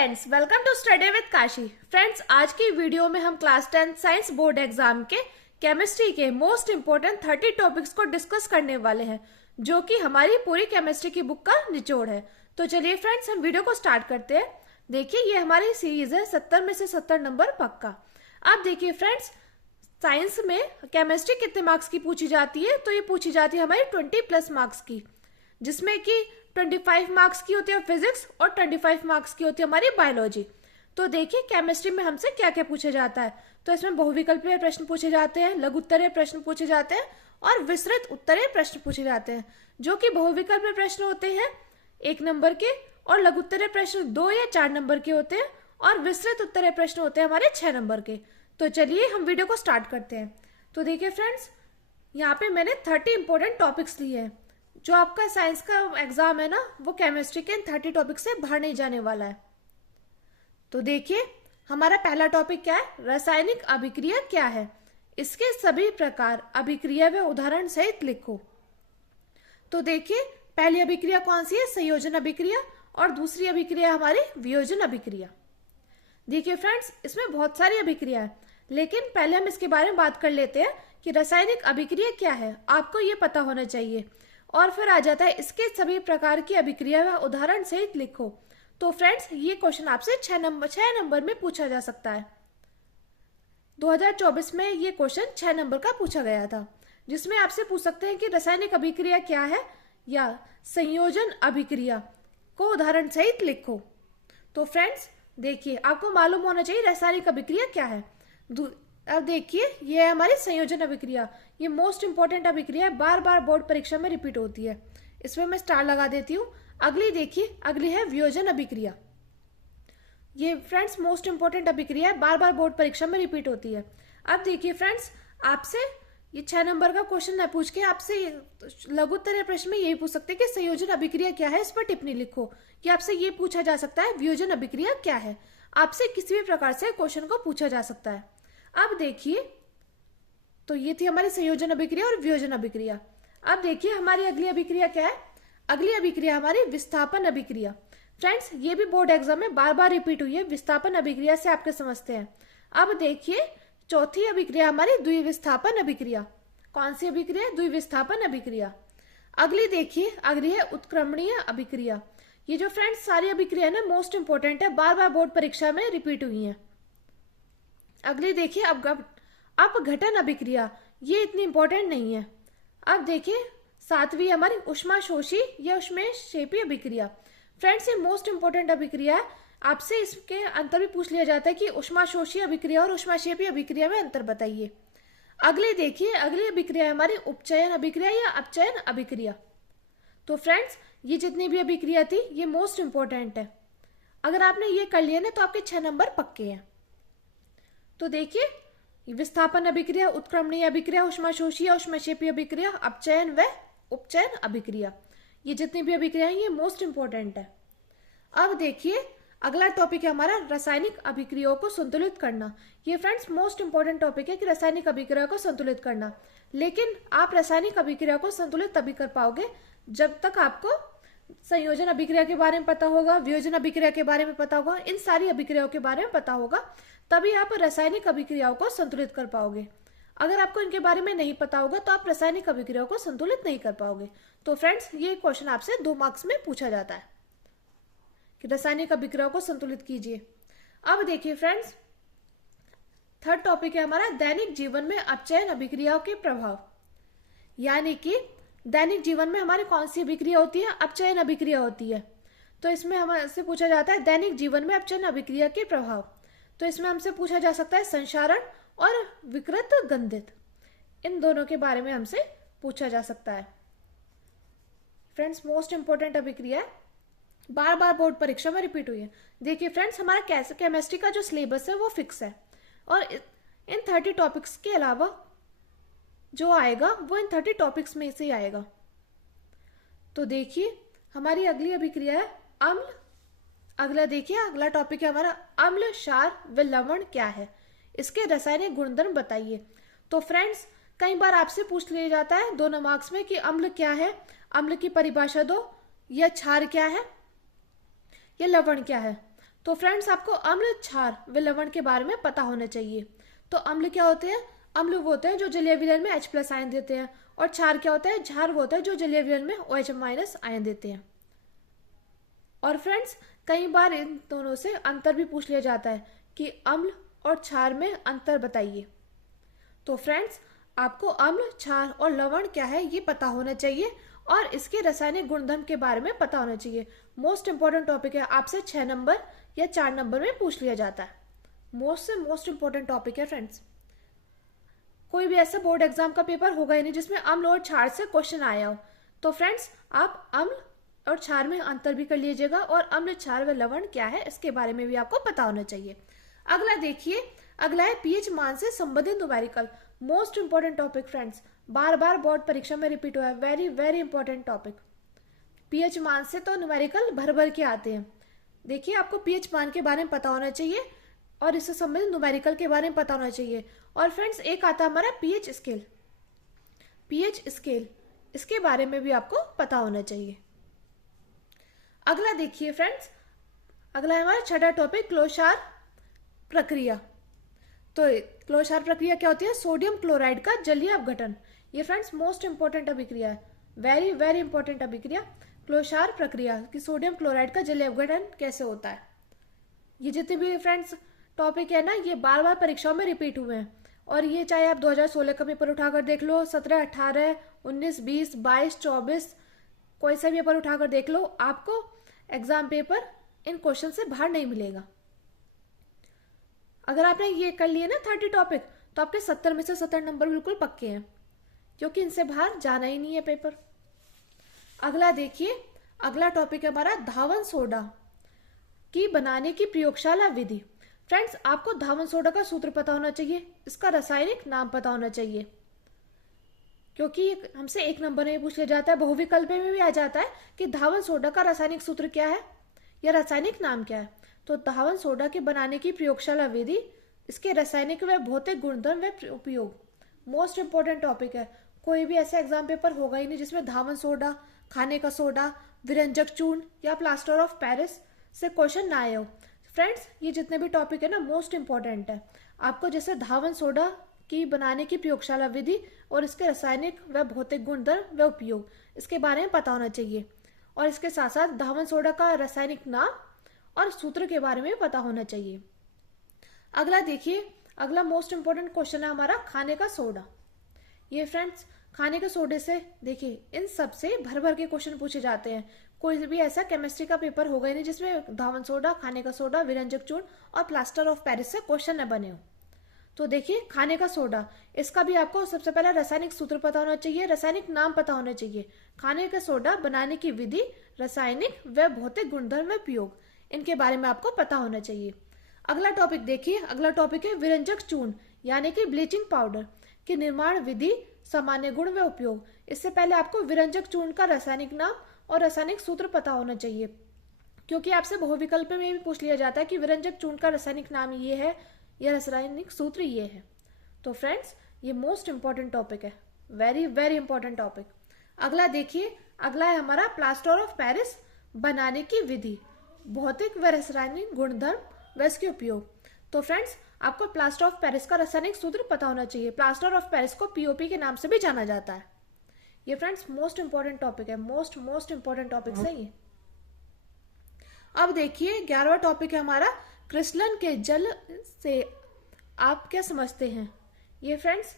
Friends, welcome to study with Kashi. Friends, आज की video में हम क्लास 10 साइंस बोर्ड एग्जाम के केमिस्ट्री के मोस्ट इंपोर्टेंट 30 टॉपिक्स को डिस्कस करने वाले हैं, जो कि हमारी पूरी केमिस्ट्री की बुक का निचोड़ है। तो चलिए फ्रेंड्स, हम वीडियो को स्टार्ट करते हैं। देखिए, ये हमारी सीरीज है 70 में से 70 नंबर पक्का। अब देखिए फ्रेंड्स, साइंस में केमिस्ट्री कितने मार्क्स की पूछी जाती है? तो ये पूछी जाती है हमारी 20+ मार्क्स की, जिसमें कि 25 मार्क्स की होती है फिजिक्स और 25 मार्क्स की होती है हमारी बायोलॉजी। तो देखिए केमिस्ट्री में हमसे क्या क्या पूछा जाता है। तो इसमें बहुविकल्पीय प्रश्न पूछे जाते हैं, लघु उत्तरीय प्रश्न पूछे जाते हैं और विस्तृत उत्तरीय प्रश्न पूछे जाते हैं। जो कि बहुविकल्पीय प्रश्न होते हैं 1 नंबर के और लघु उत्तरीय प्रश्न 2 या 4 नंबर के होते हैं और विस्तृत उत्तरीय प्रश्न होते हैं हमारे 6 नंबर के। तो चलिए हम वीडियो को स्टार्ट करते हैं। तो देखिए फ्रेंड्स, यहाँ पे मैंने 30 इंपॉर्टेंट टॉपिक्स लिए हैं। जो आपका साइंस का एग्जाम है ना, वो केमिस्ट्री के इन 30 टॉपिक से बाहर नहीं जाने वाला है। तो देखिए, हमारा पहला टॉपिक क्या है? रासायनिक अभिक्रिया क्या है, इसके सभी प्रकार, अभिक्रिया व उदाहरण सहित लिखो। तो देखिए, पहली अभिक्रिया कौन सी है? संयोजन अभिक्रिया। और दूसरी अभिक्रिया हमारी वियोजन अभिक्रिया। देखिए फ्रेंड्स, इसमें बहुत सारी अभिक्रिया है, लेकिन पहले हम इसके बारे में बात कर लेते हैं कि रासायनिक अभिक्रिया क्या है। आपको ये पता होना चाहिए। और फिर आ जाता है इसके सभी प्रकार की अभिक्रिया व उदाहरण सहित लिखो। तो फ्रेंड्स, ये क्वेश्चन आपसे 6 नंबर में पूछा जा सकता है। 2024 में ये क्वेश्चन 6 नंबर का पूछा गया था, जिसमें आपसे पूछ सकते हैं कि रासायनिक अभिक्रिया क्या है या संयोजन अभिक्रिया को उदाहरण सहित लिखो। तो फ्रेंड्स देखिए, आपको मालूम होना चाहिए रासायनिक अभिक्रिया क्या है। अब देखिए, ये है हमारी संयोजन अभिक्रिया। ये मोस्ट इंपॉर्टेंट अभिक्रिया है, बार बार बोर्ड परीक्षा में रिपीट होती है। इसमें मैं स्टार लगा देती हूँ। अगली देखिए, अगली है वियोजन अभिक्रिया। ये फ्रेंड्स मोस्ट इंपॉर्टेंट अभिक्रिया है, बार बार बोर्ड परीक्षा में रिपीट होती है। अब देखिए फ्रेंड्स, आपसे ये 6 नंबर का क्वेश्चन न पूछ के आपसे लघु उत्तरीय प्रश्न में यही पूछ सकते हैं कि संयोजन अभिक्रिया क्या है, इस पर टिप्पणी लिखो। या आपसे ये पूछा जा सकता है वियोजन अभिक्रिया क्या है। आपसे किसी भी प्रकार से क्वेश्चन को पूछा जा सकता है। अब देखिए, तो ये थी हमारी संयोजन अभिक्रिया और वियोजन अभिक्रिया। अब देखिए, हमारी अगली अभिक्रिया क्या है? अगली अभिक्रिया हमारी विस्थापन अभिक्रिया। फ्रेंड्स, ये भी बोर्ड एग्जाम में बार बार रिपीट हुई है। विस्थापन अभिक्रिया से आपके समझते हैं। अब देखिए, चौथी अभिक्रिया हमारी द्विविस्थापन अभिक्रिया। कौन सी अभिक्रिया? द्विविस्थापन अभिक्रिया। अगली देखिए, अगली है उत्क्रमणीय अभिक्रिया। ये जो फ्रेंड्स सारी अभिक्रिया ना मोस्ट इंपॉर्टेंट है, बार बार बोर्ड परीक्षा में रिपीट हुई है। अगली देखिए, अपघटन अभिक्रिया। ये इतनी इंपॉर्टेंट नहीं है। अब देखिए, 7वीं हमारी ऊष्माशोषी या ऊष्मक्षेपी अभिक्रिया। फ्रेंड्स, ये मोस्ट इंपॉर्टेंट अभिक्रिया है। आपसे इसके अंतर भी पूछ लिया जाता है कि ऊष्माशोषी अभिक्रिया और ऊष्मक्षेपी अभिक्रिया में अंतर बताइए। अगली देखिए, अगली अभिक्रिया है हमारी उपचयन अभिक्रिया या अपचयन अभिक्रिया। तो फ्रेंड्स, ये जितनी भी अभिक्रिया थी ये मोस्ट इंपॉर्टेंट है। अगर आपने ये कर लिया ना, तो आपके 6 नंबर पक्के हैं। तो देखिए, विस्थापन अभिक्रिया, उत्क्रमणीय अभिक्रिया, ऊष्माशोषी या ऊष्मक्षेपी अभिक्रिया, अपचयन व उपचयन अभिक्रिया, ये जितनी भी अभिक्रिया है ये मोस्ट इंपॉर्टेंट है। अब देखिए, अगला टॉपिक है हमारा रासायनिक अभिक्रियाओं को संतुलित करना। ये फ्रेंड्स मोस्ट इंपॉर्टेंट टॉपिक है कि रासायनिक अभिक्रिया को संतुलित करना। लेकिन आप रासायनिक अभिक्रिया को संतुलित तभी कर पाओगे जब तक आपको संयोजन अभिक्रिया के बारे में पता होगा, वियोजन अभिक्रिया के बारे में पता होगा, इन सारी अभिक्रियाओं के बारे में पता होगा, तभी आप रासायनिक अभिक्रियाओं को संतुलित कर पाओगे। अगर आपको इनके बारे में नहीं पता होगा तो आप रासायनिक अभिक्रियाओं को संतुलित नहीं कर पाओगे। तो फ्रेंड्स, ये क्वेश्चन आपसे 2 मार्क्स में पूछा जाता है कि रासायनिक अभिक्रियाओं को संतुलित कीजिए। अब देखिए फ्रेंड्स, थर्ड टॉपिक है हमारा दैनिक जीवन में अपचयन अभिक्रियाओं के प्रभाव। यानी कि दैनिक जीवन में हमारी कौन सी अभिक्रिया होती है? अपचयन अभिक्रिया होती है। तो इसमें हमसे पूछा जाता है दैनिक जीवन में अपचयन अभिक्रिया के प्रभाव। तो इसमें हमसे पूछा जा सकता है संक्षारण और विकृत गंधित, इन दोनों के बारे में हमसे पूछा जा सकता है। फ्रेंड्स, मोस्ट इंपॉर्टेंट अभिक्रिया है, बार बार बोर्ड परीक्षा में रिपीट हुई है। देखिए फ्रेंड्स, हमारा केमिस्ट्री का जो सिलेबस है वो फिक्स है और इन 30 टॉपिक्स के अलावा जो आएगा वो इन 30 टॉपिक्स में से ही आएगा। तो देखिए, हमारी अगली अभिक्रिया है अम्ल। अगला देखिए, अगला टॉपिक है हमारा अम्ल, क्षार व लवण क्या है, इसके रासायनिक गुणधर्म बताइए। तो फ्रेंड्स, कई बार आपसे पूछ लिया जाता है 2 मार्क्स में कि अम्ल क्या है, अम्ल की परिभाषा दो, या क्षार क्या है, या लवण क्या है। तो फ्रेंड्स आपको अम्ल, क्षार व लवण के बारे में पता होना चाहिए। तो अम्ल क्या होते हैं? अम्ल वो होते हैं जो जलीय विलयन में H+ आयन देते हैं, और क्षार क्या होता है? क्षार वो होता है जो जलीय विलयन में OH- आयन देते हैं। और फ्रेंड्स कई बार इन दोनों से अंतर भी पूछ लिया जाता है कि अम्ल और क्षार में अंतर बताइए। तो फ्रेंड्स आपको अम्ल, क्षार और लवण क्या है ये पता होना चाहिए, और इसके रासायनिक गुणधर्म के बारे में पता होना चाहिए। मोस्ट इंपॉर्टेंट टॉपिक है, आपसे 6 नंबर या 4 नंबर में पूछ लिया जाता है। मोस्ट से मोस्ट इंपॉर्टेंट टॉपिक है फ्रेंड्स। कोई भी ऐसा बोर्ड एग्जाम का पेपर होगा ही नहीं जिसमें अम्ल और क्षार से क्वेश्चन आया हो। तो फ्रेंड्स आप अम्ल और क्षार में अंतर भी कर लीजिएगा, और अम्ल, क्षार व लवण क्या है इसके बारे में भी आपको पता होना चाहिए। अगला देखिए, अगला है पीएच मान से संबंधित numerical. Most important topic friends, बार बार बोर्ड परीक्षा में रिपीट हुआ है, very very important topic. PH मान से तो न्यूमेरिकल भर भर के आते हैं। देखिए आपको पीएच मान के बारे में पता होना चाहिए, और इससे संबंधित न्यूमेरिकल के बारे में पता होना चाहिए। और फ्रेंड्स एक आता है हमारा पीएच स्केल। पीएच स्केल इसके बारे में भी आपको पता होना चाहिए। अगला देखिए फ्रेंड्स, अगला है हमारा छठा टॉपिक, क्लोशार प्रक्रिया। तो क्लोशार प्रक्रिया क्या होती है? सोडियम क्लोराइड का जलीय अपघटन। ये फ्रेंड्स मोस्ट इंपॉर्टेंट अभिक्रिया है, वेरी वेरी इंपॉर्टेंट अभिक्रिया। क्लोशार प्रक्रिया कि सोडियम क्लोराइड का जलीय अपघटन कैसे होता है। ये जितने भी फ्रेंड्स टॉपिक है ना, ये बार बार परीक्षाओं में रिपीट हुए हैं, और ये चाहे आप 2016 का पेपर उठाकर देख लो, 17, 18, 19, 20, 22, 24, कोई सा भी पेपर उठाकर देख लो, आपको एग्जाम पेपर इन क्वेश्चन से बाहर नहीं मिलेगा। अगर आपने ये कर लिए ना 30 टॉपिक, तो आपके 70 में से 70 नंबर बिल्कुल पक्के हैं, क्योंकि इनसे बाहर जाना ही नहीं है पेपर। अगला देखिए, अगला टॉपिक है हमारा धावन सोडा की बनाने की प्रयोगशाला विधि। फ्रेंड्स आपको धावन सोडा का सूत्र पता होना चाहिए, इसका रासायनिक नाम पता होना चाहिए, क्योंकि हमसे 1 नंबर में पूछ लिया जाता है, बहुविकल्प में भी आ जाता है कि धावन सोडा का रासायनिक सूत्र क्या है या रासायनिक नाम क्या है। तो धावन सोडा के बनाने की प्रयोगशाला विधि, इसके रासायनिक व भौतिक गुणधर्म व उपयोग, मोस्ट इंपॉर्टेंट टॉपिक है। कोई भी ऐसा एग्जाम पेपर होगा ही नहीं जिसमें धावन सोडा, खाने का सोडा, विरंजक चूर्ण या प्लास्टर ऑफ पेरिस से क्वेश्चन ना आए हो। फ्रेंड्स ये जितने भी टॉपिक है ना मोस्ट इंपॉर्टेंट है। आपको जैसे धावन सोडा की बनाने की प्रयोगशाला विधि और इसके रासायनिक व भौतिक गुणधर्म व उपयोग, इसके बारे में पता होना चाहिए, और इसके साथ साथ धावन सोडा का रासायनिक नाम और सूत्र के बारे में पता होना चाहिए। अगला देखिए, अगला मोस्ट इंपॉर्टेंट क्वेश्चन है हमारा खाने का सोडा। ये फ्रेंड्स खाने के सोडे से देखिए इन सब से भर भर के क्वेश्चन पूछे जाते हैं। कोई भी ऐसा केमिस्ट्री का पेपर होगा ही नहीं जिसमें धावन सोडा, खाने का सोडा, विरंजक चूर्ण और प्लास्टर ऑफ पेरिस से क्वेश्चन न बने हो। तो देखिए खाने का सोडा, इसका भी आपको सबसे पहले रासायनिक सूत्र पता होना चाहिए, रासायनिक नाम पता होना चाहिए। खाने का सोडा बनाने की विधि, रासायनिक व भौतिक गुणधर्म व उपयोग, इनके बारे में आपको पता होना चाहिए। अगला टॉपिक देखिए, अगला टॉपिक है विरंजक चूर्ण यानी कि ब्लीचिंग पाउडर की निर्माण विधि, सामान्य गुण व उपयोग। इससे पहले आपको विरंजक चूर्ण का रासायनिक नाम और रासायनिक सूत्र पता होना चाहिए, क्योंकि आपसे बहुविकल्प में भी पूछ लिया जाता है कि विरंजक चूर्ण का रासायनिक नाम ये है या रासायनिक सूत्र ये है। तो फ्रेंड्स ये मोस्ट इंपॉर्टेंट टॉपिक है, वेरी वेरी इंपॉर्टेंट टॉपिक। अगला देखिए, अगला है हमारा प्लास्टर ऑफ पेरिस बनाने की विधि, भौतिक व रासायनिक गुणधर्म व इसके उपयोग। तो फ्रेंड्स आपको प्लास्टर ऑफ पेरिस का रासायनिक सूत्र पता होना चाहिए। प्लास्टर ऑफ पेरिस को पीओपी के नाम से भी जाना जाता है। ये फ्रेंड्स मोस्ट इंपॉर्टेंट टॉपिक है, मोस्ट इंपॉर्टेंट टॉपिक है ये। अब देखिए 11वां टॉपिक है हमारा क्रिस्टलन के जल से आप क्या समझते हैं। ये फ्रेंड्स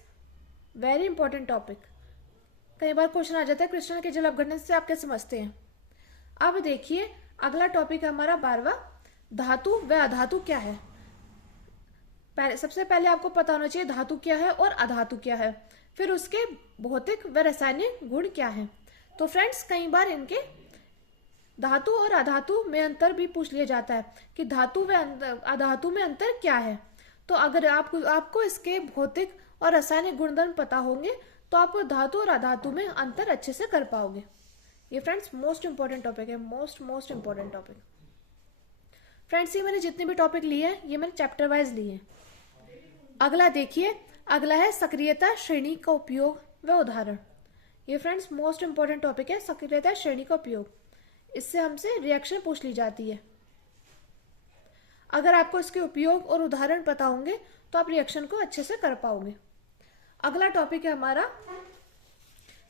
वेरी इंपॉर्टेंट टॉपिक, कई बार क्वेश्चन आ जाता है क्रिस्टलन के जल अपघटन से आप क्या समझते हैं। अब देखिए अगला टॉपिक है हमारा 12वां, धातु व अधातु क्या है। सबसे पहले आपको पता होना चाहिए धातु क्या है और अधातु क्या है, फिर उसके भौतिक व रासायनिक गुण क्या है। तो फ्रेंड्स कई बार इनके धातु और अधातु में अंतर भी पूछ लिया जाता है कि धातु व अधातु में अंतर क्या है। तो अगर आपको इसके भौतिक और रासायनिक गुणधर्म पता होंगे तो आप धातु और अधातु में अंतर अच्छे से कर पाओगे। ये फ्रेंड्स मोस्ट इंपॉर्टेंट टॉपिक है, मोस्ट इंपॉर्टेंट टॉपिक। फ्रेंड्स ये मैंने जितने भी टॉपिक लिए हैं ये मैंने चैप्टर वाइज लिए हैं। अगला देखिए, अगला है सक्रियता श्रेणी का उपयोग व उदाहरण। ये फ्रेंड्स मोस्ट इंपॉर्टेंट टॉपिक है, सक्रियता श्रेणी का उपयोग। इससे हमसे रिएक्शन पूछ ली जाती है। अगर आपको इसके उपयोग और उदाहरण पता होंगे तो आप रिएक्शन को अच्छे से कर पाओगे। अगला टॉपिक है हमारा,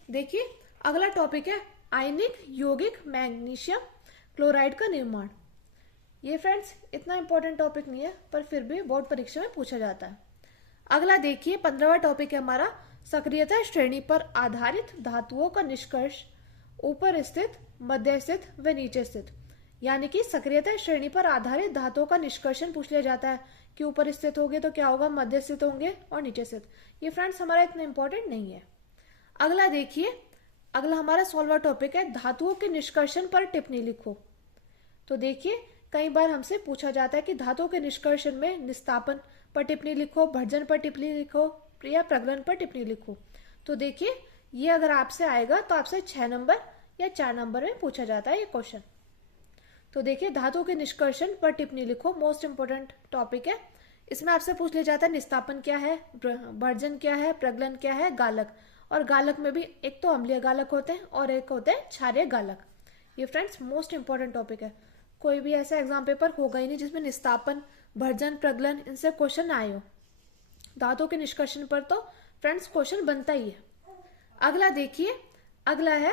देखिए अगला टॉपिक है आयनिक यौगिक मैग्नीशियम क्लोराइड का निर्माण। ये फ्रेंड्स इतना इंपॉर्टेंट टॉपिक नहीं है, पर फिर भी बोर्ड परीक्षा में पूछा जाता है। अगला देखिए 15वां टॉपिक है हमारा सक्रियता श्रेणी पर आधारित धातुओं का निष्कर्ष ऊपर स्थित, मध्य स्थित व नीचे स्थित। यानी कि सक्रियता श्रेणी पर आधारित धातुओं का निष्कर्षण पूछ लिया जाता है कि ऊपर स्थित होंगे तो क्या होगा, मध्य स्थित होंगे और नीचे स्थित। ये फ्रेंड्स हमारा इतना इंपॉर्टेंट नहीं है। अगला देखिए, अगला हमारा 16वां टॉपिक है धातुओं के निष्कर्षण पर टिप्पणी लिखो। तो देखिए कई बार हमसे पूछा जाता है कि धातुओं के निष्कर्षण में निस्तापन पर टिप्पणी लिखो, भर्जन पर टिप्पणी लिखो या प्रगलन पर टिप्पणी लिखो। तो देखिए ये अगर आपसे आएगा तो आपसे 6 नंबर या 4 नंबर में पूछा जाता है ये क्वेश्चन। तो देखिए धातुओं के निष्कर्षण पर टिप्पणी लिखो, मोस्ट इंपोर्टेंट टॉपिक है। इसमें आपसे पूछ लिया जाता है निस्तापन क्या है, भर्जन क्या है, प्रगलन क्या है, गालक। और गालक में भी एक तो अम्लीय गालक होते हैं और एक होते हैं क्षारीय गालक। ये फ्रेंड्स मोस्ट इंपोर्टेंट टॉपिक है। कोई भी ऐसा एग्जाम पेपर होगा ही नहीं जिसमें निस्तापन, भर्जन, प्रगलन इनसे क्वेश्चन आए हो। धातुओं के निष्कर्षण पर तो फ्रेंड्स क्वेश्चन बनता ही है। अगला देखिए, अगला है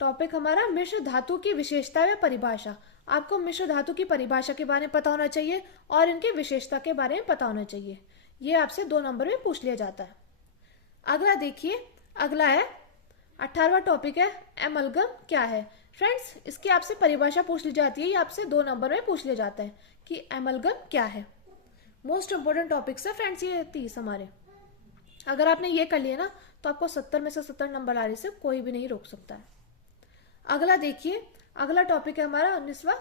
टॉपिक हमारा मिश्र धातु की विशेषता व परिभाषा। आपको मिश्र धातु की परिभाषा के बारे में पता होना चाहिए और इनकी विशेषता के बारे में पता होना चाहिए। ये आपसे 2 नंबर में पूछ लिया जाता है। अगला देखिए, अगला है 18वां टॉपिक है एमलगम क्या है। फ्रेंड्स इसकी आपसे परिभाषा पूछ ली जाती है, ये आपसे 2 नंबर में पूछ लिया जाता है कि एमलगम क्या है। मोस्ट इंपोर्टेंट टॉपिक्स है फ्रेंड्स ये 30 हमारे। अगर आपने ये कर लिया ना तो आपको 70 में से 70 नंबर लाने से कोई भी नहीं रोक सकता है। अगला देखिए, अगला टॉपिक है हमारा 19वां,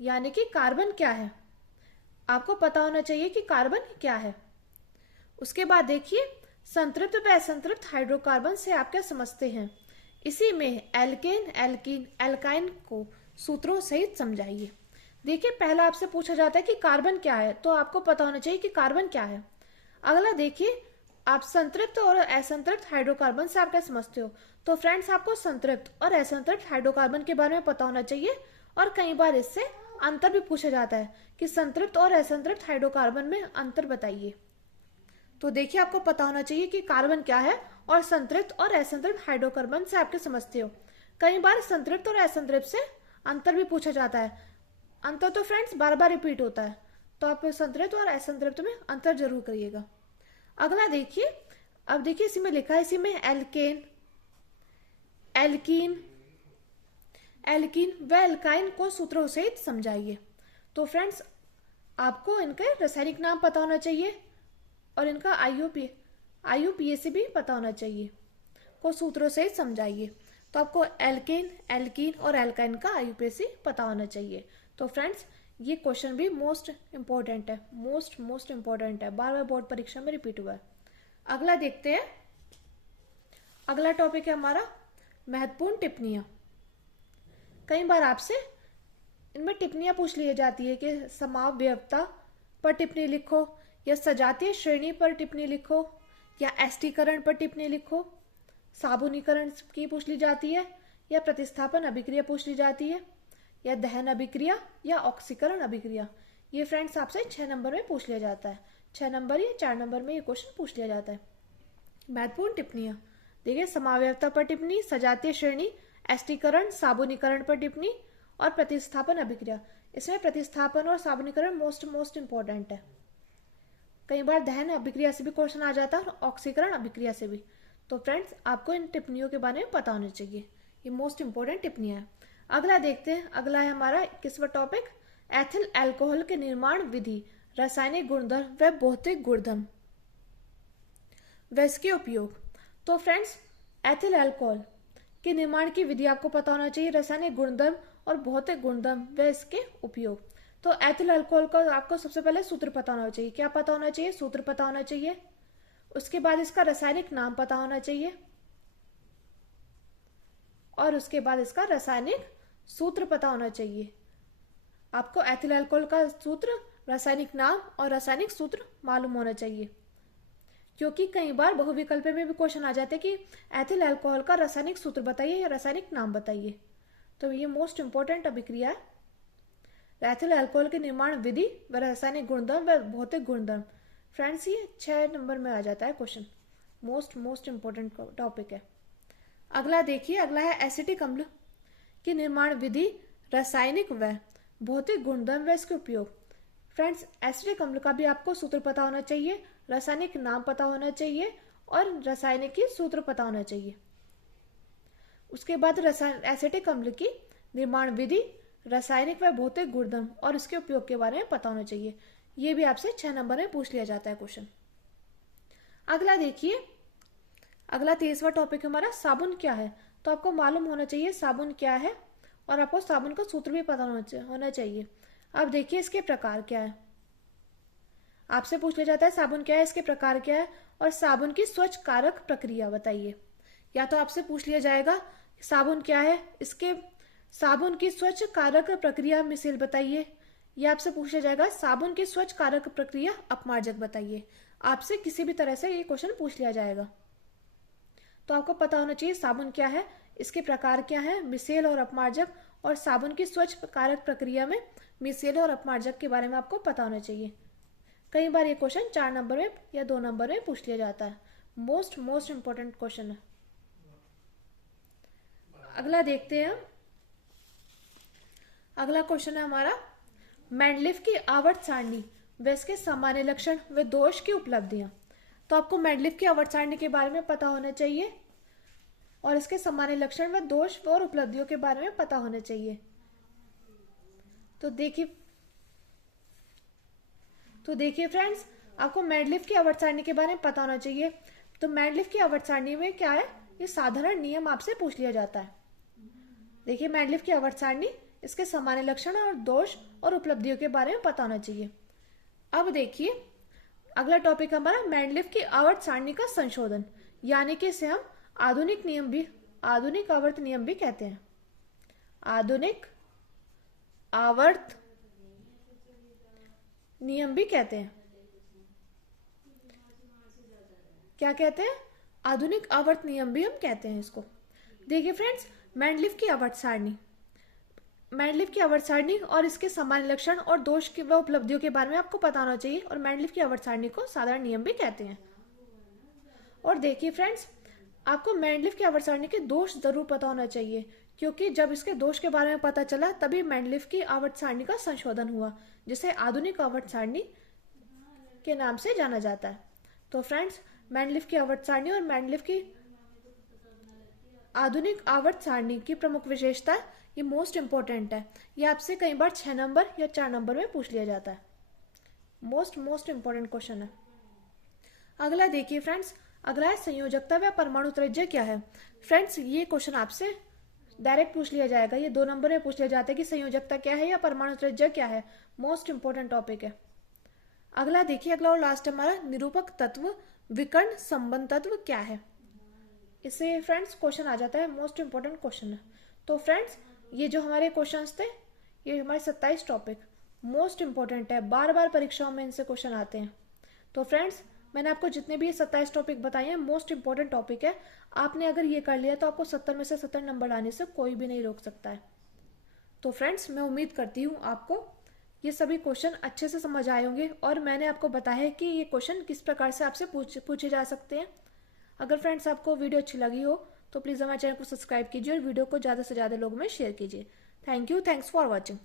यानी कि कार्बन क्या है। आपको पता होना चाहिए कि कार्बन क्या है। उसके बाद देखिए संतृप्त व असंतृप्त हाइड्रोकार्बन से आप क्या समझते हैं। इसी में एल्केन, एल्कीन, एल्काइन को सूत्रों सहित समझाइए। देखिए पहला आपसे पूछा जाता है कि कार्बन क्या है, तो आपको पता होना चाहिए कि कार्बन क्या है। अगला देखिए आप संतृप्त और असंतृप्त हाइड्रोकार्बन से आप क्या समझते हो। तो फ्रेंड्स आपको संतृप्त और असंतृप्त हाइड्रोकार्बन के बारे में पता होना चाहिए। और कई बार इससे अंतर भी पूछा जाता है कि संतृप्त और असंतृप्त हाइड्रोकार्बन में अंतर बताइए। तो देखिए आपको पता होना चाहिए कि कार्बन क्या है और संतृप्त और असंतृप्त हाइड्रोकार्बन से आपके समझते हो। कई बार संतृप्त और असंतृप्त से अंतर भी पूछा जाता है। अंतर तो फ्रेंड्स बार बार रिपीट होता है, तो आप संतृप्त और असंतृप्त में अंतर जरूर करिएगा। अगला देखिए, अब देखिए इसी में लिखा है, इसी में एल्केन, एल्कीन, एल्कीन व एल्काइन को सूत्रों सहित समझाइए। तो फ्रेंड्स आपको इनके रासायनिक नाम पता होना चाहिए और इनका आईयूपीएसी भी पता होना चाहिए। को सूत्रों से समझाइए। तो आपको एल्केन, एल्कीन और एल्काइन का आईयूपीएसी पता होना चाहिए। तो फ्रेंड्स ये क्वेश्चन भी मोस्ट इंपॉर्टेंट है, मोस्ट इंपॉर्टेंट है, बार बार बोर्ड परीक्षा में रिपीट हुआ है। अगला देखते हैं, अगला टॉपिक है हमारा महत्वपूर्ण टिप्पणियां। कई बार आपसे इनमें टिप्पणियां पूछ ली जाती है कि समावयवता पर टिप्पणी लिखो, या सजातीय श्रेणी पर टिप्पणी लिखो, या एस्टीकरण पर टिप्पणी लिखो, साबुनीकरण की पूछ ली जाती है, या प्रतिस्थापन अभिक्रिया पूछ ली जाती है, या दहन अभिक्रिया या ऑक्सीकरण अभिक्रिया। ये फ्रेंड्स आपसे 6 नंबर में पूछ लिया जाता है। 6 नंबर या 4 नंबर में ये क्वेश्चन पूछ लिया जाता है। महत्वपूर्ण टिप्पणियां देखिए, समावयवता पर टिप्पणी, सजातीय श्रेणी, एस्टीकरण, साबुनीकरण पर टिप्पणी और प्रतिस्थापन अभिक्रिया। इसमें प्रतिस्थापन और साबुनीकरण मोस्ट इंपॉर्टेंट है। कई बार दहन अभिक्रिया से भी क्वेश्चन आ जाता है और ऑक्सीकरण अभिक्रिया से भी। तो फ्रेंड्स आपको इन टिप्पणियों के बारे में पता होना चाहिए, ये मोस्ट इंपॉर्टेंट टिप्पणियां हैं। अगला देखते हैं, अगला है हमारा 21वां टॉपिक एथिल अल्कोहल के निर्माण विधि, रासायनिक गुणधर्म व भौतिक गुणधर्म व इसके उपयोग। तो फ्रेंड्स एथिल अल्कोहल के निर्माण की विधि आपको पता होना चाहिए, रासायनिक गुणधर्म और भौतिक गुणधर्म व इसके उपयोग। तो एथिल अल्कोहल का आपको सबसे पहले सूत्र पता होना चाहिए। क्या पता होना चाहिए? सूत्र पता होना चाहिए। उसके बाद इसका रासायनिक नाम पता होना चाहिए और उसके बाद इसका रासायनिक सूत्र पता होना चाहिए। आपको एथिल अल्कोहल का सूत्र, रासायनिक नाम और रासायनिक सूत्र मालूम होना चाहिए, क्योंकि कई बार बहुविकल्प में भी क्वेश्चन आ जाते हैं कि एथिल अल्कोहल का रासायनिक सूत्र बताइए या रासायनिक नाम बताइए। तो ये मोस्ट इंपॉर्टेंट अभिक्रिया है। एथिल अल्कोहल के निर्माण विधि व रासायनिक गुणधर्म व भौतिक गुणधर्म। फ्रेंड्स ये 6 नंबर में आ जाता है क्वेश्चन, मोस्ट इम्पोर्टेंट टॉपिक है। अगला देखिए, अगला है एसिटिक अम्ल की निर्माण विधि, रासायनिक व भौतिक गुणधर्म व इसके उपयोग। फ्रेंड्स एसिटिक अम्ल का भी आपको सूत्र पता होना चाहिए, रासायनिक नाम पता होना चाहिए और रासायनिक की सूत्र पता होना चाहिए। उसके बाद एसिटिक अम्ल की निर्माण विधि, रासायनिक व भौतिक गुणधर्म और इसके उपयोग के बारे में पता होना चाहिए। ये भी आपसे 6 नंबर में पूछ लिया जाता है क्वेश्चन। अगला देखिए, अगला 23वां टॉपिक हमारा साबुन क्या है। तो आपको मालूम होना चाहिए साबुन क्या है और आपको साबुन का सूत्र भी पता होना चाहिए। अब देखिए इसके प्रकार क्या है, आपसे पूछ लिया जाता है साबुन क्या है, इसके प्रकार क्या है और साबुन की स्वच्छ कारक प्रक्रिया बताइए। या तो आपसे पूछ लिया जाएगा साबुन क्या है, इसके साबुन की स्वच्छ कारक प्रक्रिया मिसाल बताइए, या आपसे पूछ लिया जाएगा साबुन की स्वच्छ कारक प्रक्रिया अपमार्जक बताइए। आपसे किसी भी तरह से ये क्वेश्चन पूछ लिया जाएगा। तो आपको पता होना चाहिए साबुन क्या है, इसके प्रकार क्या है, मिसेल और अपमार्जक, और साबुन की स्वच्छ कारक प्रक्रिया में मिसेल और अपमार्जक के बारे में आपको पता होना चाहिए। कई बार ये क्वेश्चन 4 नंबर में या 2 नंबर में पूछ लिया जाता है। मोस्ट इंपॉर्टेंट क्वेश्चन है। अगला देखते हैं हम, अगला क्वेश्चन है हमारा मेंडलीफ की आवर्त सारणी व इसके सामान्य लक्षण व दोष की उपलब्धियां। तो आपको मेंडलीफ की आवर्त सारणी के बारे में पता होना चाहिए और इसके सामान्य लक्षण व दोष और उपलब्धियों के बारे में पता होना चाहिए। तो देखिए फ्रेंड्स, आपको मेंडलीफ की आवर्त सारणी के बारे में पता होना चाहिए। तो मेंडलीफ की आवर्त सारणी में क्या है, ये साधारण नियम आपसे पूछ लिया जाता है। देखिए मेंडलीफ की आवर्त सारणी, इसके सामान्य लक्षण और दोष और उपलब्धियों के बारे में पता होना चाहिए। अब देखिए अगला टॉपिक हमारा मेंडलीफ की आवर्त सारणी का संशोधन, यानी कि इसे हम आधुनिक आवर्त नियम भी कहते हैं। आधुनिक आवर्त नियम भी कहते हैं। क्या कहते हैं, आधुनिक आवर्त नियम भी हम कहते हैं इसको। देखिए फ्रेंड्स, मेंडलीफ की आवर्त सारणी और इसके सामान्य लक्षण और दोष व उपलब्धियों के बारे में आपको पता होना चाहिए, और मेंडलीफ की आवर्त सारणी को साधारण नियम भी कहते हैं। और देखिए फ्रेंड्स, आपको मेंडलीफ की आवर्त सारणी के दोष जरूर पता होना चाहिए, क्योंकि जब इसके दोष के बारे में पता चला तभी मेंडलीफ की आवर्त सारणी का संशोधन हुआ, जिसे आधुनिक आवर्त सारणी के नाम से जाना जाता है। तो फ्रेंड्स, मेंडलीफ की आवर्त सारणी और मेंडलीफ की आधुनिक आवर्त सारणी की प्रमुख विशेषता, ये मोस्ट इंपोर्टेंट है। ये आपसे कई बार 6 नंबर या 4 नंबर में पूछ लिया जाता है। मोस्ट इंपोर्टेंट क्वेश्चन है। अगला देखिए फ्रेंड्स, अगला है संयोजकता व परमाणु त्रिज्या क्या है। फ्रेंड्स, ये क्वेश्चन आपसे डायरेक्ट पूछ लिया जाएगा, ये 2 नंबर में पूछ लिया जाता है कि संयोजकता क्या है या परमाणु त्रिज्या क्या है। मोस्ट इंपोर्टेंट टॉपिक है। अगला देखिए, अगला और लास्ट हमारा निरूपक तत्व विकर्ण संबंध तत्व क्या है। इससे फ्रेंड्स क्वेश्चन आ जाता है, मोस्ट इंपोर्टेंट क्वेश्चन है। तो फ्रेंड्स, ये जो हमारे क्वेश्चंस थे, ये हमारे 27 टॉपिक मोस्ट इंपोर्टेंट है, बार बार परीक्षाओं में इनसे क्वेश्चन आते हैं। तो फ्रेंड्स, मैंने आपको जितने भी 27 टॉपिक बताए हैं, मोस्ट इंपोर्टेंट टॉपिक है। आपने अगर ये कर लिया तो आपको 70 में से 70 नंबर लाने से कोई भी नहीं रोक सकता है। तो फ्रेंड्स, मैं उम्मीद करती हूँ आपको ये सभी क्वेश्चन अच्छे से समझ आए होंगे, और मैंने आपको बताया है कि ये क्वेश्चन किस प्रकार से आपसे पूछे जा सकते हैं। अगर फ्रेंड्स आपको वीडियो अच्छी लगी हो तो प्लीज़ हमारे चैनल को सब्सक्राइब कीजिए और वीडियो को ज़्यादा से ज़्यादा लोगों में शेयर कीजिए। Thank you, thanks for watching.